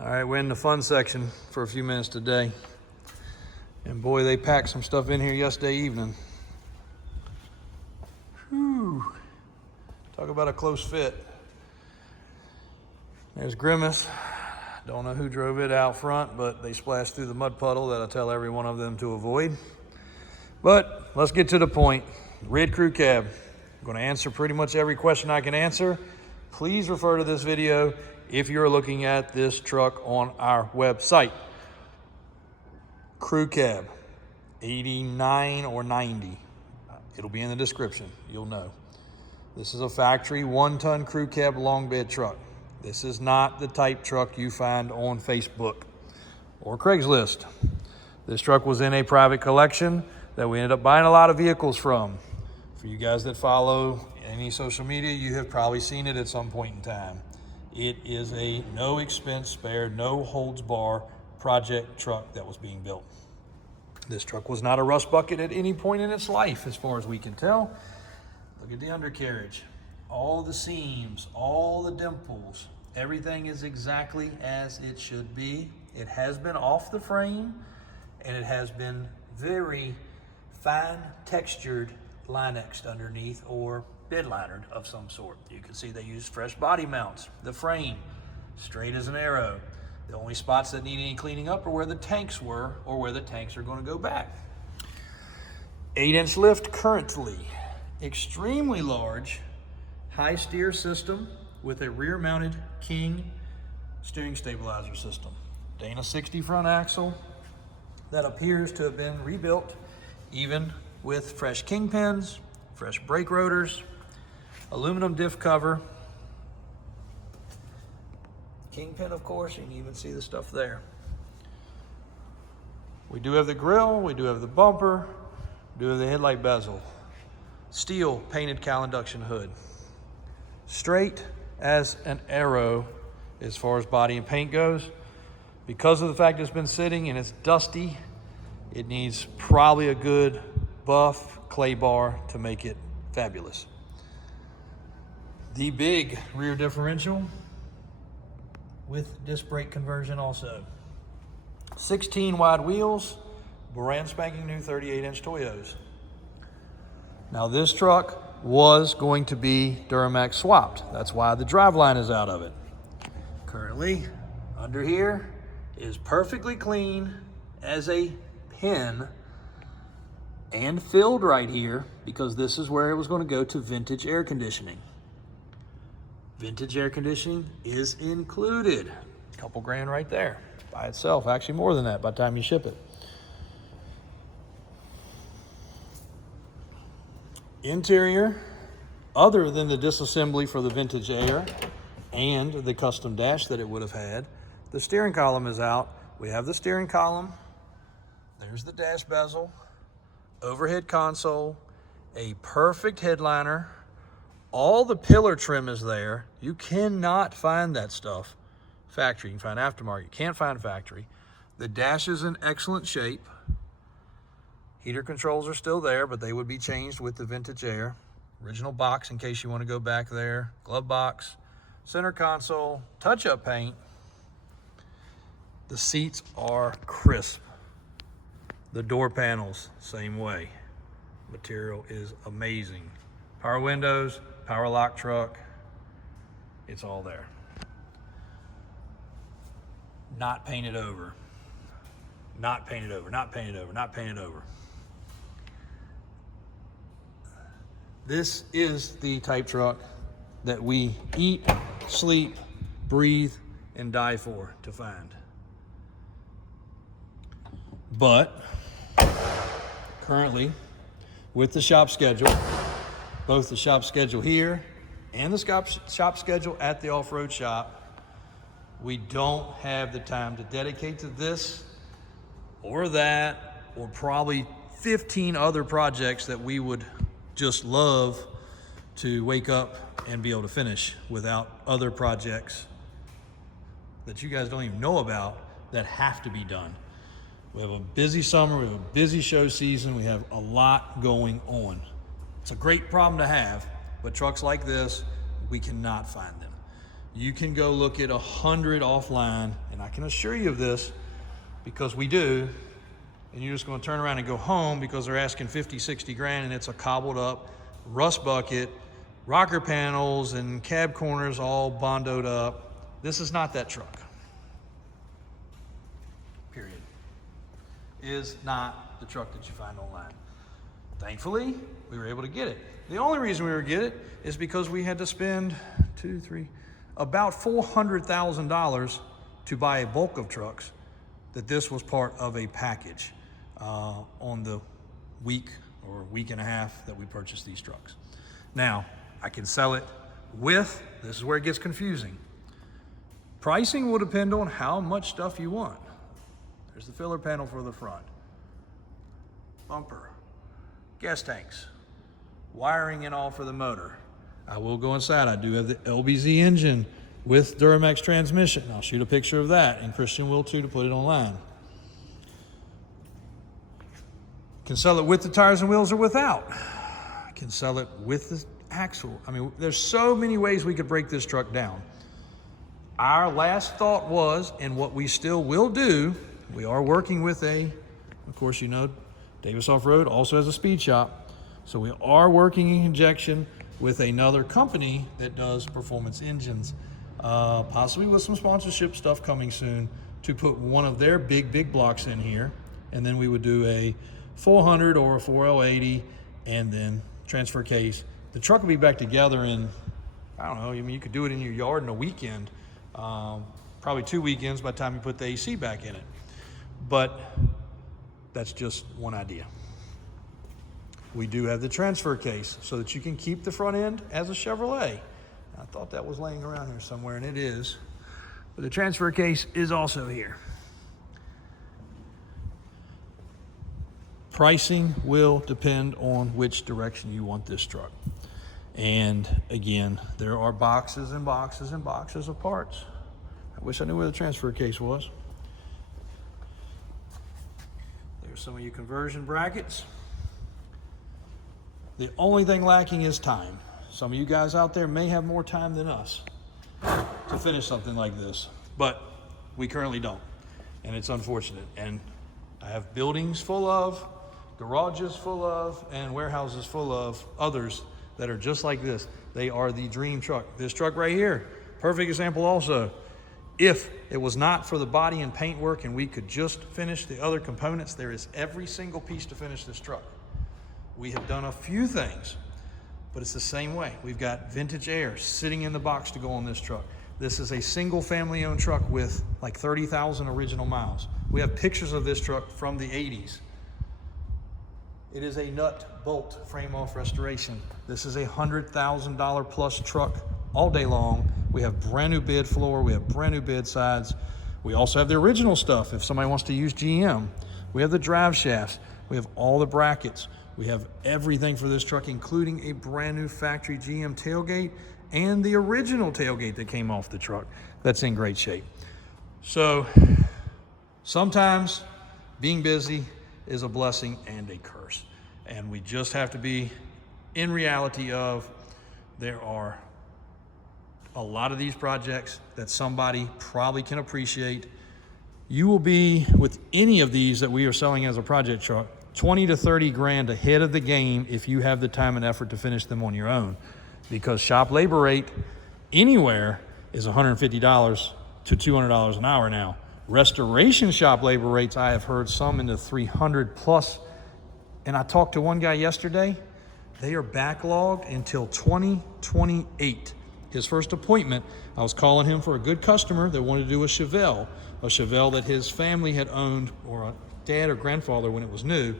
All right, we're in the fun section for a few minutes today. And boy, they packed some stuff in here yesterday evening. Whew. Talk about a close fit. There's Grimace. Don't know who drove it out front, but they splashed through the mud puddle that I tell every one of them to avoid. But let's get to the point. Red Crew Cab. I'm going to answer pretty much every question I can answer. Please refer to this video if you're looking at this truck on our website. Crew Cab, 89 or 90. It'll be in the description. You'll know. This is a factory 1-ton crew cab long bed truck. This is not the type truck you find on Facebook or Craigslist. This truck was in a private collection that we ended up buying a lot of vehicles from. For you guys that follow any social media, you have probably seen it at some point in time. It is a no expense spared, no holds bar project truck that was being built. This truck was not a rust bucket at any point in its life, as far as we can tell. Look at the undercarriage. All the seams, all the dimples, everything is exactly as it should be. It has been off the frame, and it has been very fine textured Linexed underneath, or bed linered of some sort. You can see they used fresh body mounts. The frame, straight as an arrow. The only spots that need any cleaning up are where the tanks were, or where the tanks are going to go back. 8-inch lift currently. Extremely large high steer system with a rear mounted King steering stabilizer system. Dana 60 front axle that appears to have been rebuilt, even with fresh kingpins, fresh brake rotors, aluminum diff cover. Kingpin, of course, you can even see the stuff there. We do have the grille, we do have the bumper, we do have the headlight bezel. Steel painted cowl induction hood. Straight as an arrow as far as body and paint goes. Because of the fact it's been sitting and it's dusty, it needs probably a good buff clay bar to make it fabulous. The big rear differential with disc brake conversion also. 16 wide wheels, brand spanking new 38-inch Toyos. Now this truck was going to be Duramax swapped. That's why the driveline is out of it. Currently, under here is perfectly clean as a pin and filled right here, because this is where it was going to go to vintage air conditioning. Vintage air conditioning is included. A couple grand right there by itself. Actually more than that by the time you ship it. Interior, other than the disassembly for the vintage air and the custom dash that it would have had, the steering column is out. We have the steering column. There's the dash bezel, overhead console, a perfect headliner. All the pillar trim is there. You cannot find that stuff factory. You can find aftermarket. You can't find factory. The dash is in excellent shape. Heater controls are still there, but they would be changed with the vintage air. Original box in case you want to go back there. Glove box, center console, touch-up paint. The seats are crisp. The door panels, same way. Material is amazing. Power windows, power lock truck. It's all there. Not painted over. Not painted over, not painted over, not painted over. This is the type truck that we eat, sleep, breathe, and die for to find. But currently, with the shop schedule, both the shop schedule here and the shop schedule at the off-road shop, we don't have the time to dedicate to this or that, or probably 15 other projects that we would just love to wake up and be able to finish without other projects that you guys don't even know about that have to be done. We have a busy summer, we have a busy show season, we have a lot going on. It's a great problem to have, but trucks like this, we cannot find them. You can go look at 100 offline, and I can assure you of this because we do, and you're just going to turn around and go home because they're asking 50, 60 grand, and it's a cobbled up rust bucket, rocker panels and cab corners all bondoed up. This is not that truck. Period. Is not the truck that you find online. Thankfully, we were able to get it. The only reason we were able to get it is because we had to spend about $400,000 to buy a bulk of trucks, that this was part of a package on the week or week and a half that we purchased these trucks. Now, I can sell it with, this is where it gets confusing. Pricing will depend on how much stuff you want. There's the filler panel for the front, bumper, gas tanks, wiring and all for the motor. I will go inside. I do have the LBZ engine with Duramax transmission. I'll shoot a picture of that, and Christian will too to put it online. Can sell it with the tires and wheels or without. Can sell it with the axle. I mean, there's so many ways we could break this truck down. Our last thought was, and what we still will do, we are working with of course, you know, Davis Off-Road also has a speed shop. So we are working in conjunction with another company that does performance engines, possibly with some sponsorship stuff coming soon, to put one of their big blocks in here. And then we would do a 400 or a 4L80 and then transfer case. The truck will be back together in, I don't know, I mean, you could do it in your yard in a weekend, probably 2 weekends by the time you put the AC back in it. But that's just one idea. We do have the transfer case so that you can keep the front end as a Chevrolet. I thought that was laying around here somewhere, and it is. But the transfer case is also here. Pricing will depend on which direction you want this truck. And again, there are boxes and boxes and boxes of parts. I wish I knew where the transfer case was. There's some of your conversion brackets. The only thing lacking is time. Some of you guys out there may have more time than us to finish something like this, but we currently don't, and it's unfortunate. And I have buildings full of, garages full of, and warehouses full of others that are just like this. They are the dream truck. This truck right here, perfect example also. If it was not for the body and paint work and we could just finish the other components, there is every single piece to finish this truck. We have done a few things, but it's the same way. We've got vintage air sitting in the box to go on this truck. This is a single family owned truck with like 30,000 original miles. We have pictures of this truck from the 80s. It is a nut bolt frame off restoration. This is a $100,000 plus truck all day long. We have brand new bed floor. We have brand new bed sides. We also have the original stuff if somebody wants to use GM. We have the drive shafts. We have all the brackets. We have everything for this truck, including a brand new factory GM tailgate and the original tailgate that came off the truck. That's in great shape. So sometimes being busy is a blessing and a curse. And we just have to be in reality of, there are a lot of these projects that somebody probably can appreciate. You will be, with any of these that we are selling as a project truck, 20 to 30 grand ahead of the game if you have the time and effort to finish them on your own, because shop labor rate anywhere is $150 to $200 an hour now. Restoration shop labor rates, I have heard some in the 300 plus. And I talked to one guy yesterday, they are backlogged until 2028. His first appointment, I was calling him for a good customer that wanted to do a Chevelle that his family had owned, or a dad or grandfather when it was new,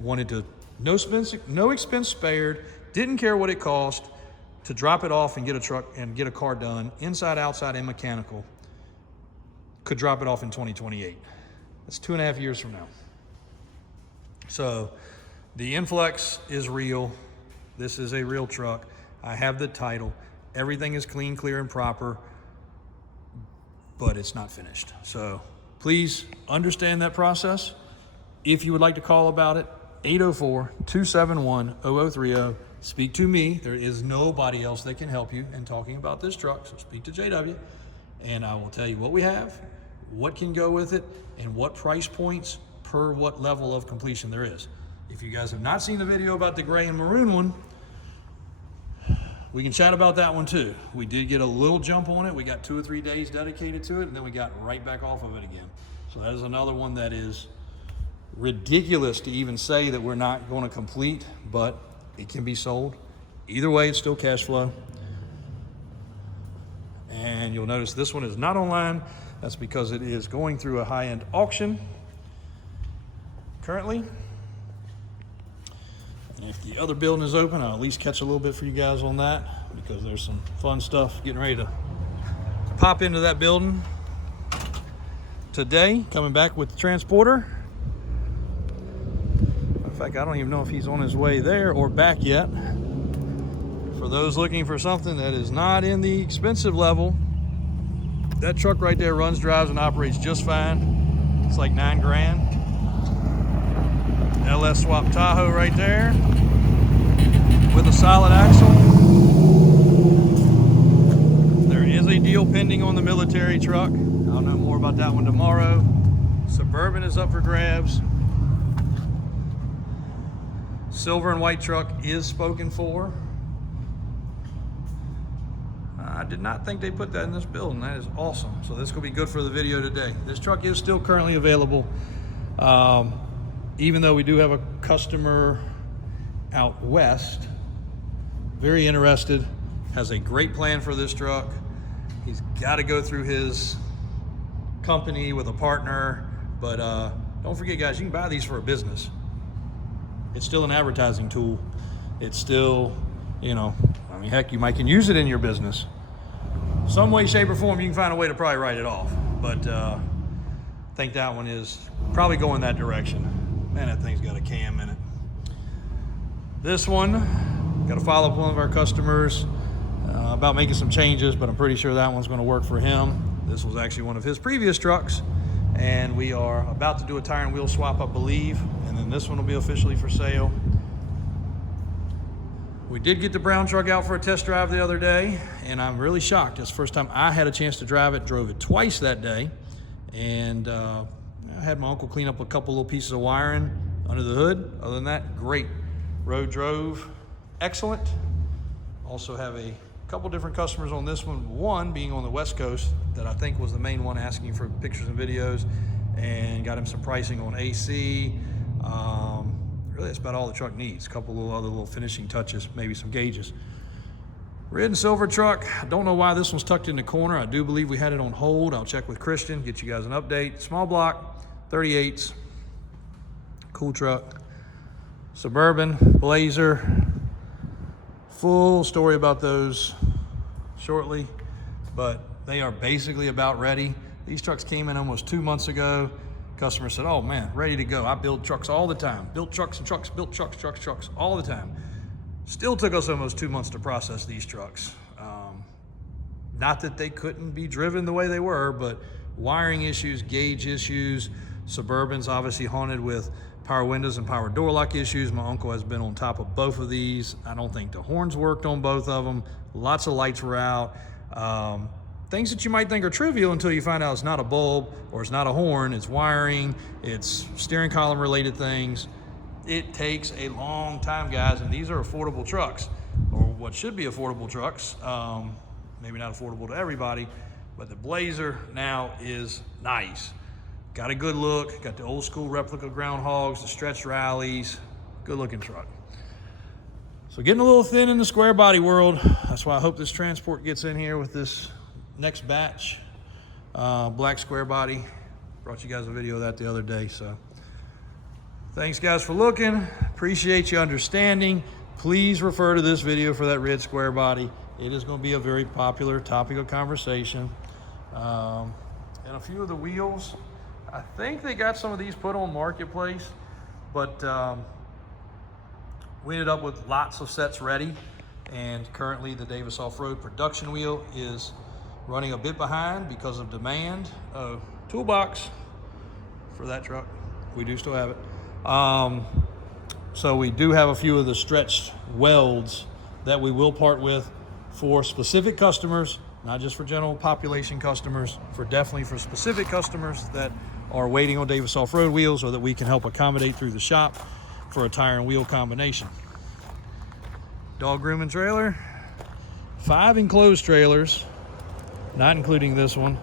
wanted to, no expense spared, didn't care what it cost to drop it off and get a truck and get a car done, inside, outside, and mechanical. Could drop it off in 2028. That's 2.5 years from now. So the influx is real. This is a real truck. I have the title. Everything is clean, clear, and proper, but it's not finished. So please understand that process. If you would like to call about it, 804-271-0030. Speak to me. There is nobody else that can help you in talking about this truck, so speak to JW, and I will tell you what we have, what can go with it, and what price points per what level of completion there is. If you guys have not seen the video about the gray and maroon one, we can chat about that one too. We did get a little jump on it. We got 2 or 3 days dedicated to it, and then we got right back off of it again. So that is another one that is ridiculous to even say that we're not going to complete, but it can be sold. Either way, it's still cash flow. And you'll notice this one is not online. That's because it is going through a high-end auction currently. And if the other building is open, I'll at least catch a little bit for you guys on that, because there's some fun stuff getting ready to pop into that building today, coming back with the transporter. In fact, I don't even know if he's on his way there or back yet. For those looking for something that is not in the expensive level, that truck right there runs, drives, and operates just fine. It's like $9 grand. LS swap Tahoe right there with a solid axle. There is a deal pending on the military truck. I'll know more about that one tomorrow. Suburban is up for grabs. Silver and white truck is spoken for. I did not think they put that in this building. That is awesome. So this will be good for the video today. This truck is still currently available. Even though we do have a customer out west, very interested, has a great plan for this truck. He's got to go through his company with a partner, but don't forget, guys, you can buy these for a business. It's still an advertising tool. It's still, you know, I mean, heck, you might can use it in your business. Some way, shape, or form, you can find a way to probably write it off. But I think that one is probably going that direction. Man, that thing's got a cam in it. This one, got to follow up with one of our customers about making some changes, but I'm pretty sure that one's going to work for him. This was actually one of his previous trucks, and we are about to do a tire and wheel swap, I believe, and then this one will be officially for sale. We did get the brown truck out for a test drive the other day, and I'm really shocked. It's the first time I had a chance to drive it. Drove it twice that day, and I had my uncle clean up a couple little pieces of wiring under the hood. Other than that, great. Road drove, excellent. Also have a couple different customers on this one. One being on the West Coast that I think was the main one, asking for pictures and videos, and got him some pricing on AC. Really, that's about all the truck needs. A couple little other little finishing touches, maybe some gauges. Red and silver truck. I don't know why this one's tucked in the corner. I do believe we had it on hold. I'll check with Christian, get you guys an update. Small block, 38s. Cool truck. Suburban, Blazer. Full story about those shortly, but they are basically about ready. These trucks came in almost 2 months ago. Customer said, oh man, ready to go. I build trucks all the time. Built trucks and trucks, built trucks all the time. Still took us almost 2 months to process these trucks. Not that they couldn't be driven the way they were, but wiring issues, gauge issues. Suburban's obviously haunted with power windows and power door lock issues. My uncle has been on top of both of these. I don't think the horns worked on both of them. Lots of lights were out. Things that you might think are trivial until you find out it's not a bulb or it's not a horn, it's wiring, it's steering column related things. It takes a long time, guys, and these are affordable trucks, or what should be affordable trucks. Maybe not affordable to everybody, but the Blazer now is nice. Got a good look, got the old school replica groundhogs, the stretch rallies, good looking truck. So getting a little thin in the square body world. That's why I hope this transport gets in here with this next batch. Black square body. Brought you guys a video of that the other day. So thanks guys for looking. Appreciate you understanding. Please refer to this video for that red square body. It is going to be a very popular topic of conversation. And a few of the wheels. I think they got some of these put on Marketplace, but we ended up with lots of sets ready, and currently the Davis Off-Road production wheel is running a bit behind because of demand. Toolbox for that truck, we do still have it. So we do have a few of the stretched welds that we will part with for specific customers, not just for general population customers, definitely for specific customers that are waiting on Davis off-road wheels, or that we can help accommodate through the shop for a tire and wheel combination. Dog grooming trailer, 5 enclosed trailers, not including this one.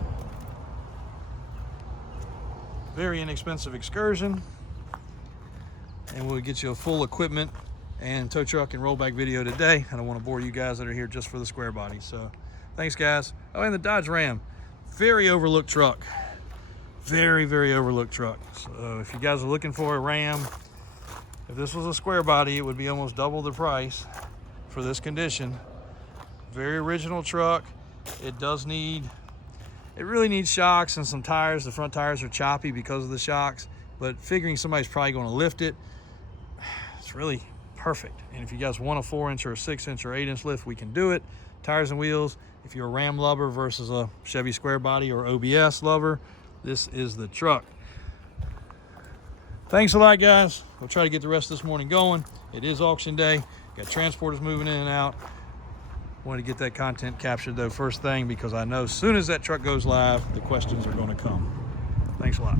Very inexpensive excursion, and we'll get you a full equipment and tow truck and rollback video today. I don't want to bore you guys that are here just for the square body. So thanks, guys. Oh, and the Dodge Ram, very overlooked truck. Very, very overlooked truck. So if you guys are looking for a Ram, if this was a square body, it would be almost double the price for this condition. Very original truck. It really needs shocks and some tires. The front tires are choppy because of the shocks, but figuring somebody's probably going to lift it, it's really perfect. And if you guys want a 4-inch or a 6-inch or 8-inch lift, we can do it. Tires and wheels, if you're a Ram lover versus a Chevy square body or OBS lover, this is the truck. Thanks a lot, guys. We'll try to get the rest of this morning going. It is auction day. Got transporters moving in and out. Wanted to get that content captured though first thing, because I know as soon as that truck goes live, the questions are going to come. Thanks a lot.